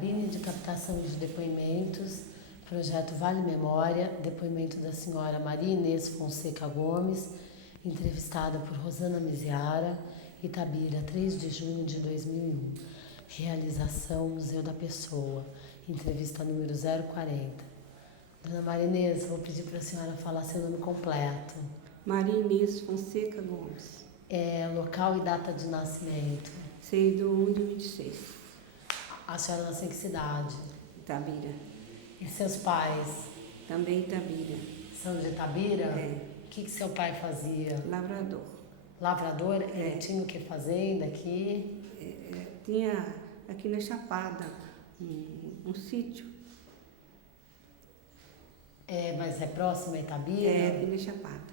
cabine de captação de depoimentos, projeto Vale Memória, depoimento da senhora Maria Inês Fonseca Gomes, entrevistada por Rosana Miziara, Itabira, 3 de junho de 2001. Realização Museu da Pessoa, entrevista número 040. Dona Maria Inês, vou pedir para a senhora falar seu nome completo. Maria Inês Fonseca Gomes. Local e data de nascimento. 6/1 de 26. A senhora nasceu em que cidade? Itabira. E seus pais? Também Itabira. São de Itabira? É. O que seu pai fazia? Lavrador. Lavrador? Ele tinha o que fazenda aqui? Tinha aqui na Chapada um sítio. Mas é próximo a Itabira? Aqui na Chapada.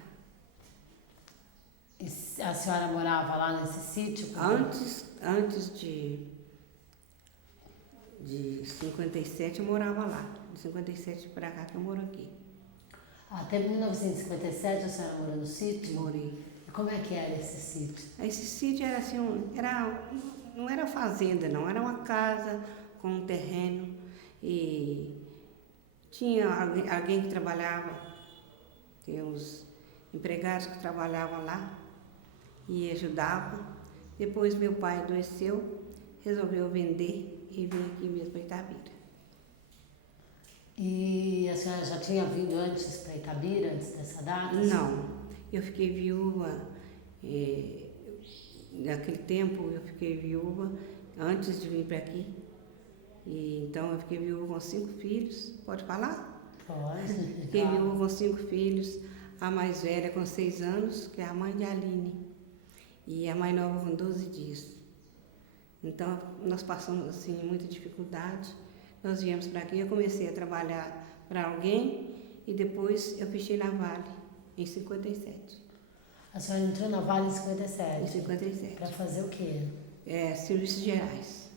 E a senhora morava lá nesse sítio? Antes de 57 eu morava lá. De 57 para cá que eu moro aqui. Até 1957 a senhora morou no sítio? Morei. E como é que era esse sítio? Esse sítio era assim, não era fazenda não, era uma casa com um terreno e tinha alguém que trabalhava, tinha uns empregados que trabalhavam lá e ajudavam. Depois meu pai adoeceu, resolveu vender e vim aqui mesmo para Itabira. E a senhora já tinha vindo antes para Itabira, antes dessa data? Não, eu fiquei viúva, naquele tempo eu fiquei viúva antes de vir para aqui. E, então eu fiquei viúva com 5 filhos, pode falar? Pode. Fiquei viúva com 5 filhos, a mais velha com 6 anos, que é a mãe de Aline, e a mais nova com 12 dias. Então nós passamos assim muita dificuldade. Nós viemos para aqui, eu comecei a trabalhar para alguém e depois eu fechei na Vale, em 57. A senhora entrou na Vale em 57? Em 57. Para fazer o quê? Serviços gerais.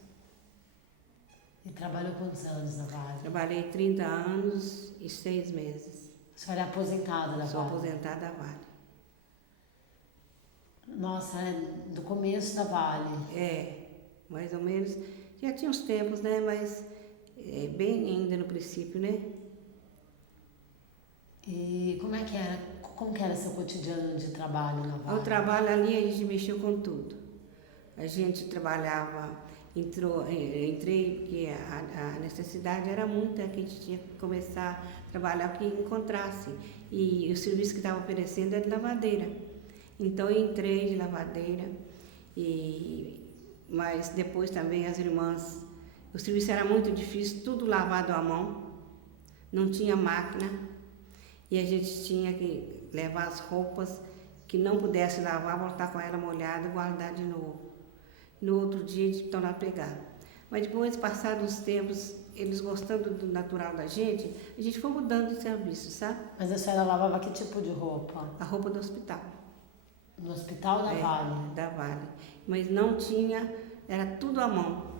E trabalhou quantos anos na Vale? Trabalhei 30 anos e 6 meses. A senhora é aposentada da Vale? Sou aposentada da Vale. Nossa, do começo da Vale? Mais ou menos. Já tinha uns tempos, né? Mas bem ainda no princípio, né? E como que era seu cotidiano de trabalho na Vale? O trabalho ali a gente mexeu com tudo. A gente trabalhava, entrei porque a necessidade era muita, que a gente tinha que começar a trabalhar o que encontrasse. E o serviço que estava oferecendo era de lavadeira. Então eu entrei de lavadeira, mas depois também as irmãs, o serviço era muito difícil, tudo lavado à mão, não tinha máquina e a gente tinha que levar as roupas que não pudesse lavar, voltar com ela molhada e guardar de novo. No outro dia a gente tornar a pegar. Mas depois, passados os tempos, eles gostando do natural da gente, a gente foi mudando de serviço, sabe? Mas a senhora lavava que tipo de roupa? A roupa do hospital. No hospital da Vale? Da Vale. Mas não tinha, era tudo à mão.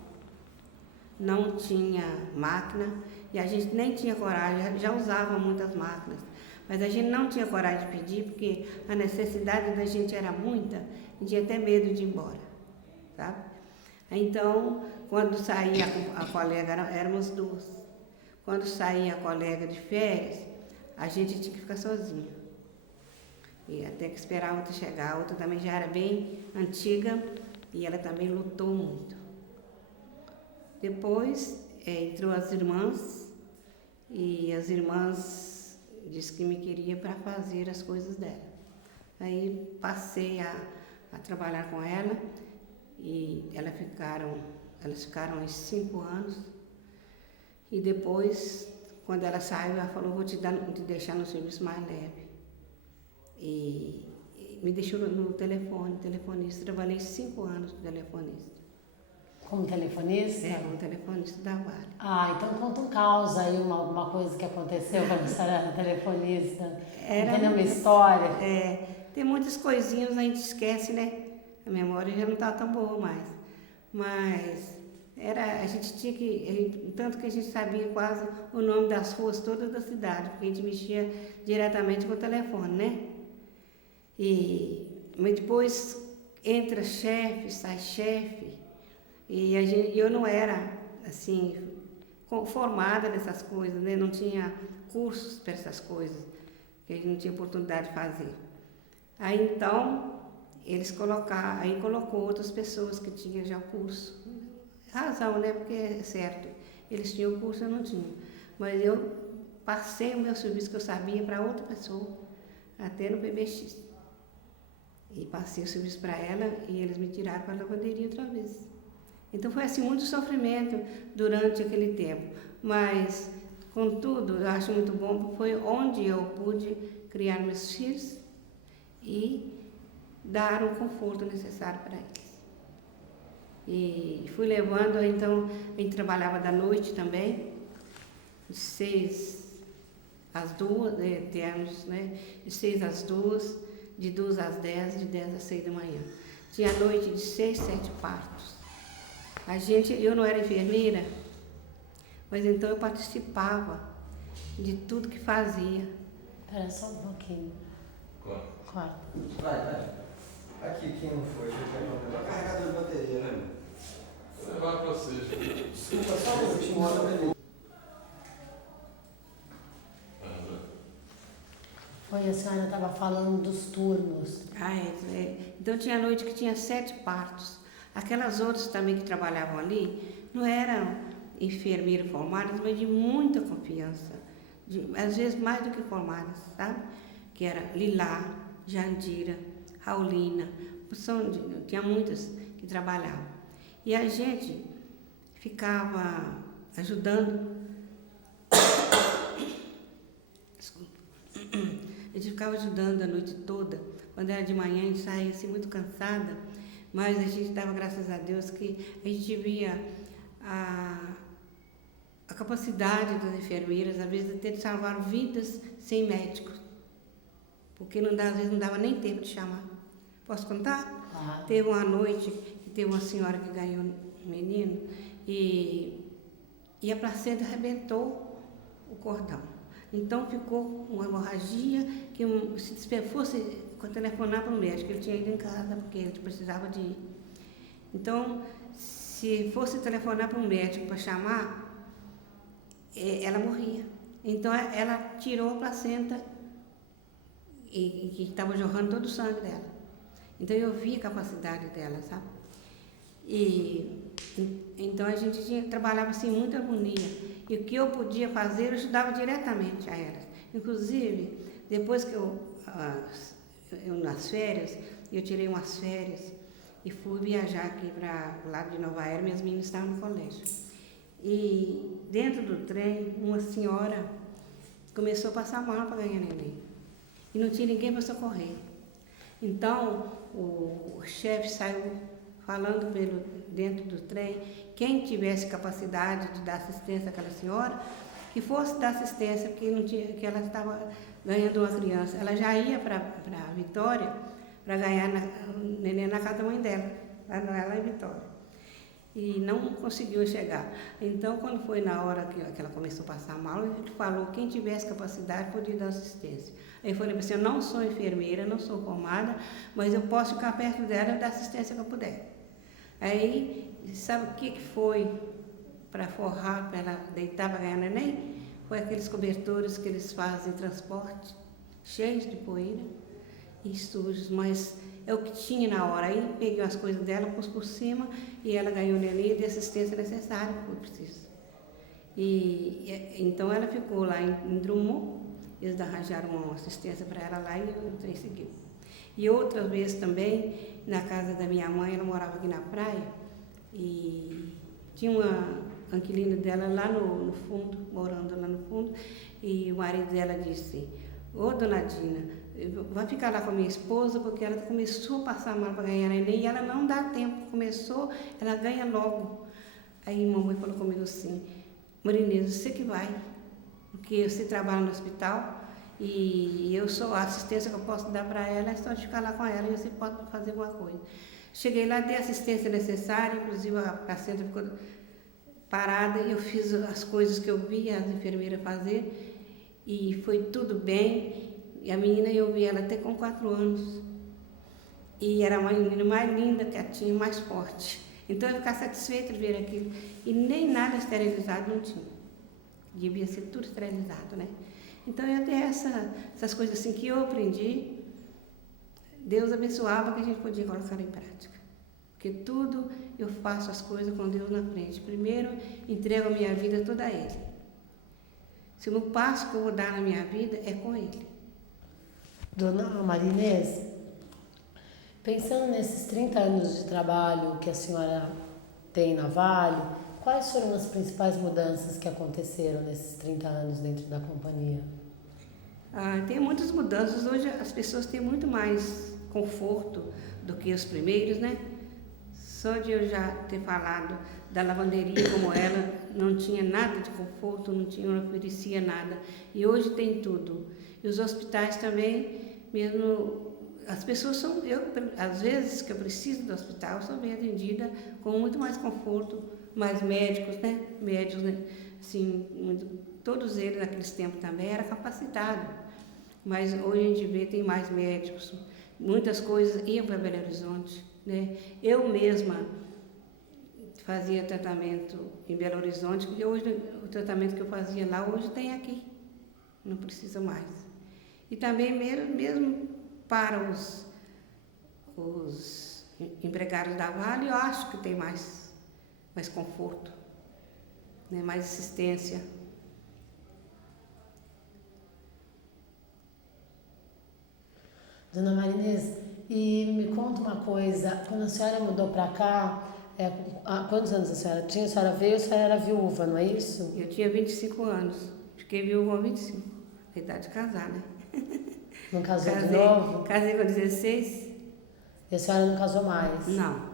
Não tinha máquina e a gente nem tinha coragem, já usava muitas máquinas. Mas a gente não tinha coragem de pedir porque a necessidade da gente era muita, a gente tinha até medo de ir embora, sabe? Então, quando saía a colega, éramos 2. Quando saía a colega de férias, a gente tinha que ficar sozinha. E até que esperar a outra chegar. A outra também já era bem antiga e ela também lutou muito. Depois entrou as irmãs e as irmãs disse que me queria para fazer as coisas dela. Aí passei a trabalhar com ela e elas ficaram uns 5 anos. E depois, quando ela saiu, ela falou, vou te deixar no serviço mais leve. E me deixou no telefonista. Trabalhei 5 anos de telefonista. Como telefonista? Como telefonista da Vale. Então conta um caos aí, uma coisa que aconteceu quando você era telefonista. Entendeu uma história? Tem muitas coisinhas a gente esquece, né? A memória já não está tão boa mais. Mas a gente tinha que, tanto que a gente sabia quase o nome das ruas todas da cidade, porque a gente mexia diretamente com o telefone, né? Mas depois entra chefe, sai chefe, e eu não era assim formada nessas coisas, né? Não tinha cursos para essas coisas, que a gente não tinha oportunidade de fazer. Aí então, colocou outras pessoas que tinham já o curso. Razão, né? Porque é certo, eles tinham o curso, eu não tinha. Mas eu passei o meu serviço que eu sabia para outra pessoa, até no PBX. E passei o serviço para ela e eles me tiraram para a lavanderia outra vez. Então foi assim, muito sofrimento durante aquele tempo. Mas, contudo, eu acho muito bom, porque foi onde eu pude criar meus filhos e dar o conforto necessário para eles. E fui levando, então, a gente trabalhava da noite também, de 6 às 2, temos, né? De 6 às 2, de 2 às 10, de 10 às 6 da manhã. Tinha noite de 6, 7 partos. Eu não era enfermeira, mas então eu participava de tudo que fazia. Espera só um pouquinho. Claro. Vai. Aqui, quem não foi? Foi carregador de bateria, né? Vou levar para vocês. Desculpa, só um último. Foi, a senhora estava falando dos turnos. Então tinha noite que tinha 7 partos. Aquelas outras também que trabalhavam ali não eram enfermeiras formadas, mas de muita confiança. Às vezes mais do que formadas, sabe? Que era Lilá, Jandira, Raulina, tinha muitas que trabalhavam. E a gente ficava ajudando. Desculpa. A gente ficava ajudando a noite toda. Quando era de manhã, a gente saía assim muito cansada, mas a gente dava graças a Deus que a gente via a capacidade das enfermeiras, às vezes, até de salvar vidas sem médicos. Porque às vezes não dava nem tempo de chamar. Posso contar? Ah. Teve uma noite que teve uma senhora que ganhou um menino e a placenta arrebentou o cordão. Então ficou uma hemorragia que se fosse telefonar para o médico, ele tinha ido em casa porque ele precisava de ir. Então, se fosse telefonar para um médico para chamar, ela morria. Então ela tirou a placenta e que estava jorrando todo o sangue dela. Então eu vi a capacidade dela, sabe? Então a gente trabalhava assim, muita harmonia. E o que eu podia fazer, eu ajudava diretamente a elas. Inclusive, depois que eu nas férias, eu tirei umas férias e fui viajar aqui para o lado de Nova Era, minhas meninas estavam no colégio. E dentro do trem, uma senhora começou a passar mal para ganhar neném. E não tinha ninguém para socorrer. Então, o chefe saiu falando dentro do trem, quem tivesse capacidade de dar assistência àquela senhora, que fosse dar assistência, que ela estava ganhando uma criança. Ela já ia para Vitória para ganhar o neném na casa da mãe dela, lá em Vitória. E não conseguiu chegar. Então, quando foi na hora que ela começou a passar mal, ele falou quem tivesse capacidade podia dar assistência. Aí eu falei para você, eu não sou enfermeira, não sou formada, mas eu posso ficar perto dela e dar assistência que eu puder. Aí, sabe o que foi para forrar, para ela deitar para ganhar neném? Foi aqueles cobertores que eles fazem transporte, cheios de poeira e sujos, mas é o que tinha na hora. Aí peguei as coisas dela, pus por cima e ela ganhou o neném de assistência necessária que foi preciso. Então ela ficou lá em Drummond, eles arranjaram uma assistência para ela lá e o trem seguiu. E outra vez também, na casa da minha mãe, ela morava aqui na praia e tinha uma inquilina dela lá no fundo, morando lá no fundo, e o marido dela disse, ô dona Dina, vai ficar lá com a minha esposa, porque ela começou a passar mal para ganhar neném e ela não dá tempo, começou, ela ganha logo. Aí a mamãe falou comigo assim, Marinês, você que vai, porque você trabalha no hospital e eu sou a assistência que eu posso dar para ela, é só de ficar lá com ela e você pode fazer alguma coisa. Cheguei lá, dei a assistência necessária, inclusive a placenta ficou parada e eu fiz as coisas que eu vi as enfermeiras fazer e foi tudo bem. E a menina, eu vi ela até com 4 anos. E era uma menina mais linda que a tinha, mais forte. Então eu ficava satisfeita de ver aquilo. E nem nada esterilizado não tinha. Devia ser tudo esterilizado, né? Então, até essas coisas assim que eu aprendi, Deus abençoava que a gente podia colocar em prática. Porque tudo eu faço as coisas com Deus na frente. Primeiro, entrego a minha vida toda a Ele. Se o passo que eu vou dar na minha vida é com Ele. Dona Maria Inês, pensando nesses 30 anos de trabalho que a senhora tem na Vale, quais foram as principais mudanças que aconteceram nesses 30 anos dentro da companhia? Tem muitas mudanças. Hoje as pessoas têm muito mais conforto do que os primeiros, né? Só de eu já ter falado da lavanderia como ela, não tinha nada de conforto, não oferecia nada. E hoje tem tudo. E os hospitais também, mesmo, as pessoas são, às vezes que eu preciso do hospital, sou bem atendida com muito mais conforto, mais médicos, né? Médicos, né? Assim, todos eles naqueles tempos também eram capacitados. Mas hoje a gente vê, tem mais médicos, muitas coisas iam para Belo Horizonte, né? Eu mesma fazia tratamento em Belo Horizonte, porque hoje o tratamento que eu fazia lá, hoje tem aqui, não precisa mais. E também mesmo para os empregados da Vale, eu acho que tem mais conforto, né? Mais assistência. Dona Maria Inês, e me conta uma coisa, quando a senhora mudou para cá, quantos anos a senhora tinha? A senhora veio, a senhora era viúva, não é isso? Eu tinha 25 anos, fiquei viúva com 25, a idade de casar, né? Não casou de novo? Casei com 16. E a senhora não casou mais? Não.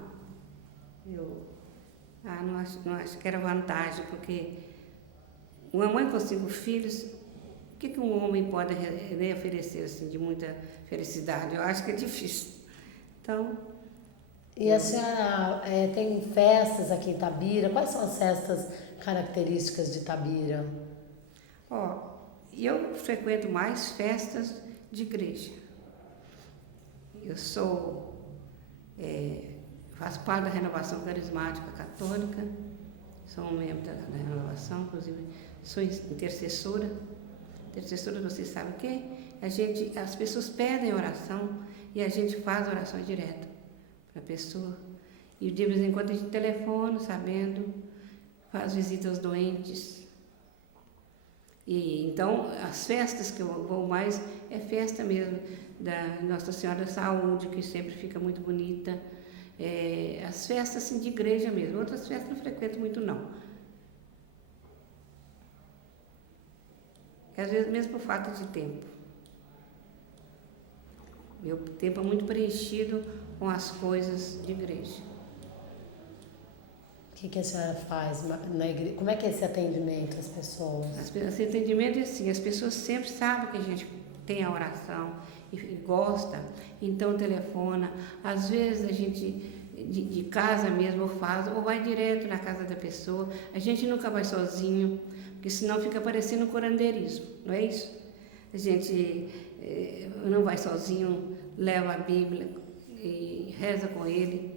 Não acho que era vantagem, porque uma mãe com 5 filhos, o que um homem pode oferecer assim, de muita felicidade? Eu acho que é difícil. Então... E a senhora tem festas aqui em Itabira? Quais são as festas características de Itabira? Eu frequento mais festas de igreja. Eu faço parte da Renovação Carismática Católica, sou um membro da Renovação, inclusive sou intercessora. Intercessora, vocês sabem o quê? As pessoas pedem oração e a gente faz oração direta para a pessoa. E de vez em quando a gente telefona, sabendo, faz visita aos doentes. E então, as festas que eu vou mais é festa mesmo da Nossa Senhora da Saúde, que sempre fica muito bonita. As festas assim, de igreja mesmo. Outras festas não frequento muito, não. Às vezes mesmo por falta de tempo. Meu tempo é muito preenchido com as coisas de igreja. O que a senhora faz na igreja? Como é que é esse atendimento às pessoas? Esse atendimento é assim, as pessoas sempre sabem que a gente tem a oração e gosta, então telefona. Às vezes a gente, de casa mesmo, faz, ou vai direto na casa da pessoa. A gente nunca vai sozinho, porque senão fica parecendo curandeirismo, não é isso? A gente não vai sozinho, leva a Bíblia e reza com ele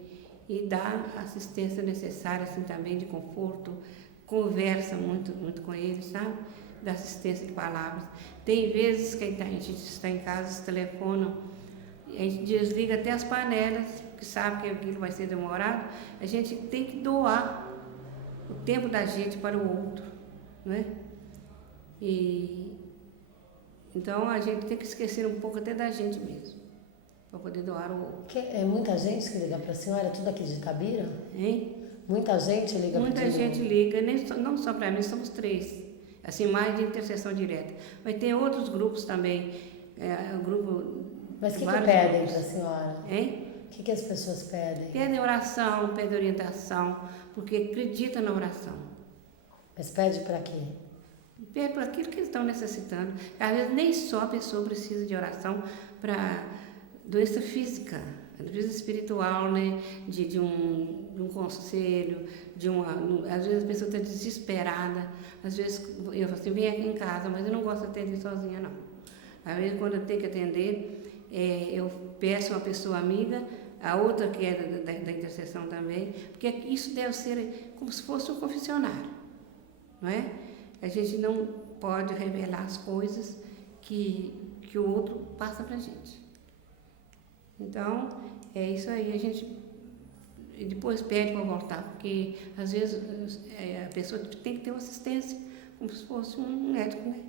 e dá a assistência necessária, assim, também de conforto, conversa muito, muito com ele, sabe? Dá assistência de palavras. Tem vezes que a gente está em casa, se telefonam, a gente desliga até as panelas, porque sabe que aquilo vai ser demorado. A gente tem que doar o tempo da gente para o outro, não é? Então a gente tem que esquecer um pouco até da gente mesmo, para poder doar o outro. É muita gente que liga para a senhora, tudo aqui de Itabira? Hein? Muita gente liga para a senhora? Muita gente liga, não só para mim, somos 3. Assim, mais de intercessão direta. Mas tem outros grupos também. Mas o que pedem para a senhora? Hein? O que as pessoas pedem? Pedem oração, pedem orientação, porque acreditam na oração. Mas pede para quê? Pede para aquilo que eles estão necessitando. Às vezes nem só a pessoa precisa de oração para doença física, doença espiritual, né? De um conselho, às vezes a pessoa está desesperada, às vezes eu falo assim, vem aqui em casa, mas eu não gosto de atender sozinha, não. Às vezes quando eu tenho que atender, eu peço uma pessoa amiga, a outra que é da intercessão também, porque isso deve ser como se fosse um confessionário, não é? A gente não pode revelar as coisas que o outro passa pra gente. Então, é isso aí, a gente depois pede para voltar, porque às vezes a pessoa tem que ter uma assistência, como se fosse um médico, né?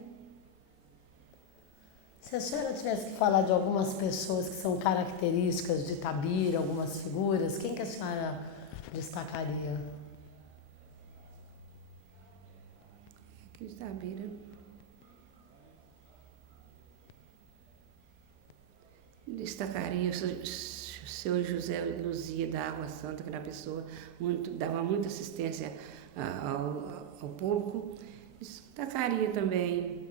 Se a senhora tivesse que falar de algumas pessoas que são características de Itabira, algumas figuras, quem que a senhora destacaria? Aqui de Itabira. Destacaria o seu José Luzia da Água Santa, que era uma pessoa dava muita assistência ao público. Destacaria também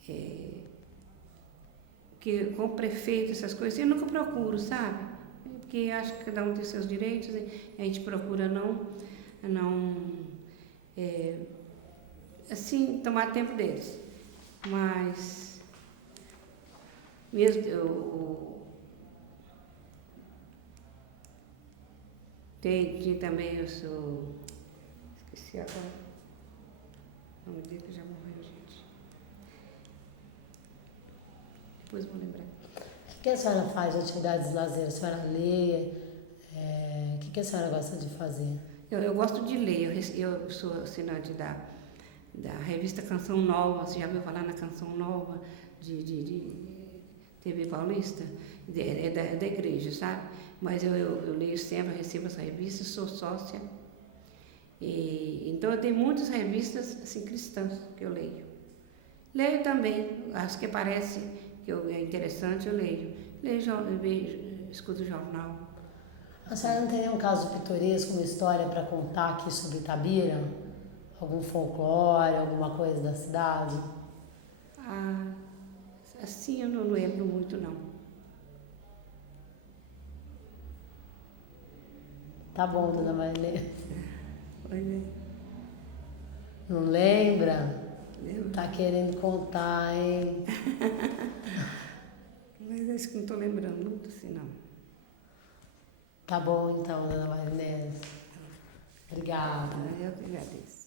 que com o prefeito, essas coisas, eu nunca procuro, sabe? Porque acho que cada um tem seus direitos, e a gente procura não assim, tomar tempo deles. Mas mesmo tem também esqueci agora o nome dele, que já morreu, gente. Depois vou lembrar. O que a senhora faz de atividades de lazer? A senhora lê? O que a senhora gosta de fazer? Eu gosto de ler, eu sou assinante da revista Canção Nova, você já ouviu falar na Canção Nova de TV Paulista? É da igreja, sabe? Mas eu leio sempre, recebo essa revista, sou sócia. Então eu tenho muitas revistas assim, cristãs que eu leio. Leio também, as que parecem que é interessante, eu leio. Escuto o jornal. A senhora não tem nenhum caso pitoresco, uma história para contar aqui sobre Itabira? Algum folclore, alguma coisa da cidade? Assim eu não lembro muito, não. Tá bom, dona Marilene. Oi, Não lembra? lembro. Tá querendo contar, hein? Mas acho que não estou lembrando muito assim, não. Tá bom então, dona Marilene. Obrigada. Eu que agradeço.